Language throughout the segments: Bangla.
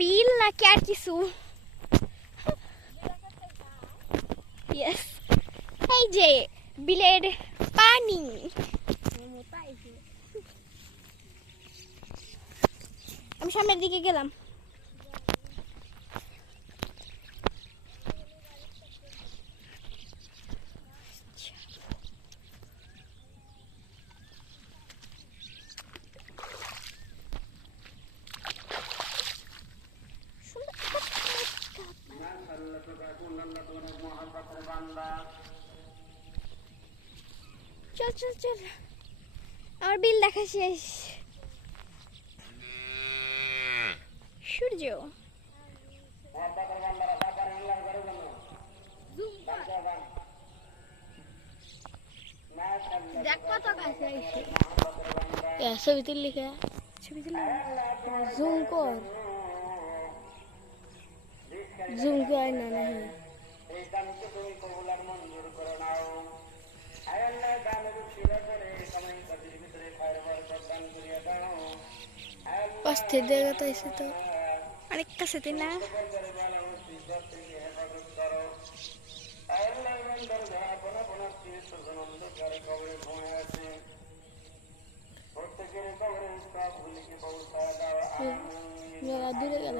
বিল নাকি আর কিছু? ইয়েস, এই যে বিলের পানি। আমি সামনের দিকে গেলাম। চল চল চল, আমার বিল দেখা শেষ। সূর্য দেখ কত কাছে আইছে। ছবিতে লিখে জুম কর, জুম কর না নাই অস্থির জায়গা তো এসে তো অনেক কাছে না। দূরে গেল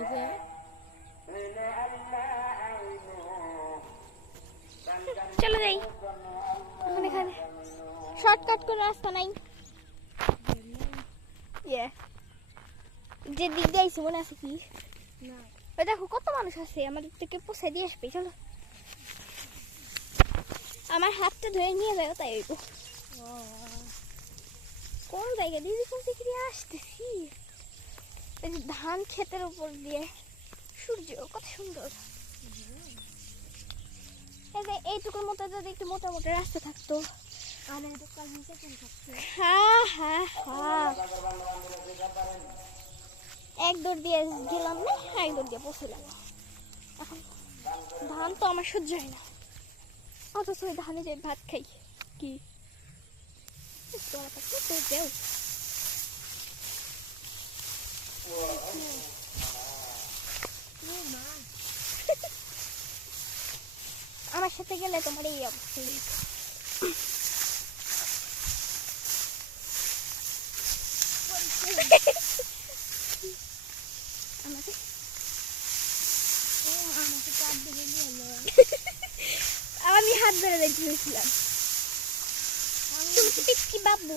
চলো যাই, এখানে শর্টকাট করে রাস্তা নাই। যে দিক দিয়ে আইছি মনে আছে কি? ওই দেখো কত মানুষ আছে, আমাদের থেকে পৌঁছে দিয়ে আসবে। চলো, আমার হাতটা ধরে নিয়ে যাও, তাই হইব। কোন জায়গা দিদি কোন দিকে দিয়ে আসতেছি? ধান ক্ষেতের উপর দিয়ে সূর্য কত সুন্দর। এই যে এইটুকুর মতো যদি একটু মোটা মোটা রাস্তা থাকতো। হ্যাঁ হ্যাঁ হ্যাঁ, এক দৌড় দিয়ে গেলাম না, এক দৌড় দিয়ে পৌঁছলাম। এখন ধান তো আমার সহ্য হয় না, অথচ ওই ধানে যে ভাত খাই কি দেও। আমার সাথে গেলে তোমার এই অবস্থা। আমি হাত ধরে দেখছিলাম কি বাবু।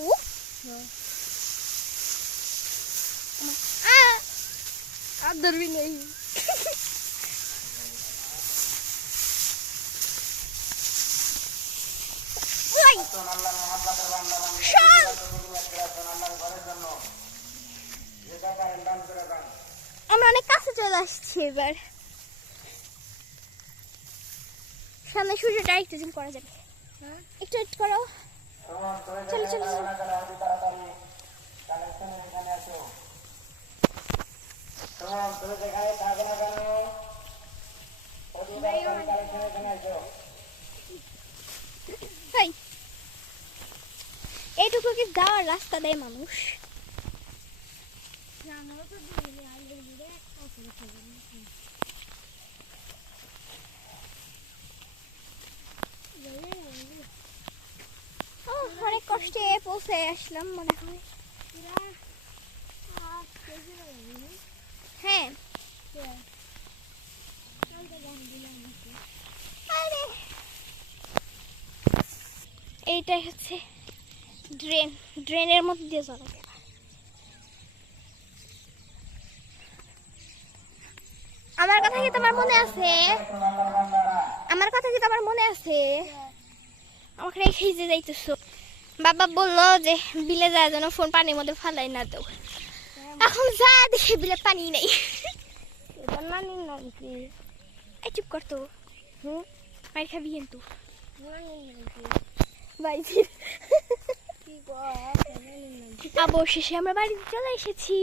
হাত ধরবি নেই। আমরা অনেক কাছে চলে আসছি এবার। সামনে সূর্যটা একটু জুম করা যাবে, একটু একটু করো। চলো চলো এইটুকু কি যাওয়ার রাস্তা দেয় মানুষ? অনেক কষ্টে পৌঁছে আসলাম মনে হয়। হ্যাঁ, এইটা হচ্ছে ড্রেন, ড্রেনের মধ্যে দিয়ে চলা যাবে। আমার কথা কি তোমার মনে আছে? আমার কথা কি তোমার মনে আছে? আমাকে রেখেই যে যাইতেছো। বাবা বললো যে বিলে যায় যেন ফোন পানির মধ্যে ফালাই না দাও। এখন যা দেখে বিলে পানি নেই। চুপ করতো, মার খাবি কিন্তু। অবশেষে আমরা বাড়িতে চলে এসেছি।